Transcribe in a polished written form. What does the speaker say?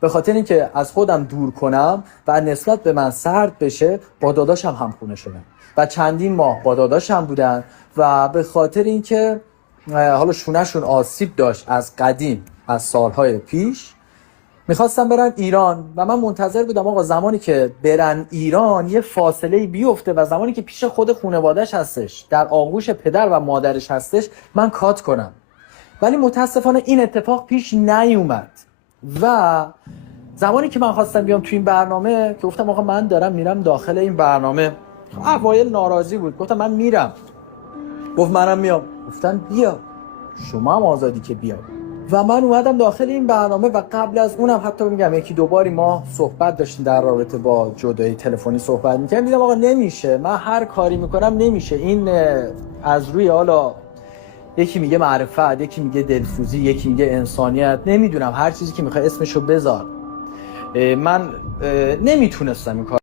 به خاطر اینکه از خودم دور کنم و نسبت به من سرد بشه، با داداشم همخونه شدم و چندین ماه با داداشم بودن و به خاطر اینکه حالا شونهشون آسیب داشت از قدیم، از سالهای پیش، میخواستم برن ایران و من منتظر بودم آقا زمانی که برن ایران یه فاصله بیفته و زمانی که پیش خود خانواده‌اش هستش، در آغوش پدر و مادرش هستش، من کات کنم. ولی متاسفانه این اتفاق پیش نیومد و زمانی که من خواستم بیام تو این برنامه که گفتم آقا من دارم میرم داخل این برنامه، اوایل ناراضی بود، گفتم من میرم، گفت منم میام، گفتم بیا، شما هم آزادی که بیا. و من اومدم داخل این برنامه و قبل از اونم حتی میگم یکی دو باری ما صحبت داشتیم در رابطه با جدایی، تلفنی صحبت میکنم، دیدم آقا نمیشه، من هر کاری میکنم نمیشه. این از روی حالا یکی میگه معرفت، یکی میگه دلسوزی، یکی میگه انسانیت، نمیدونم هر چیزی که میخوای اسمشو بذار، من نمیتونستم این کار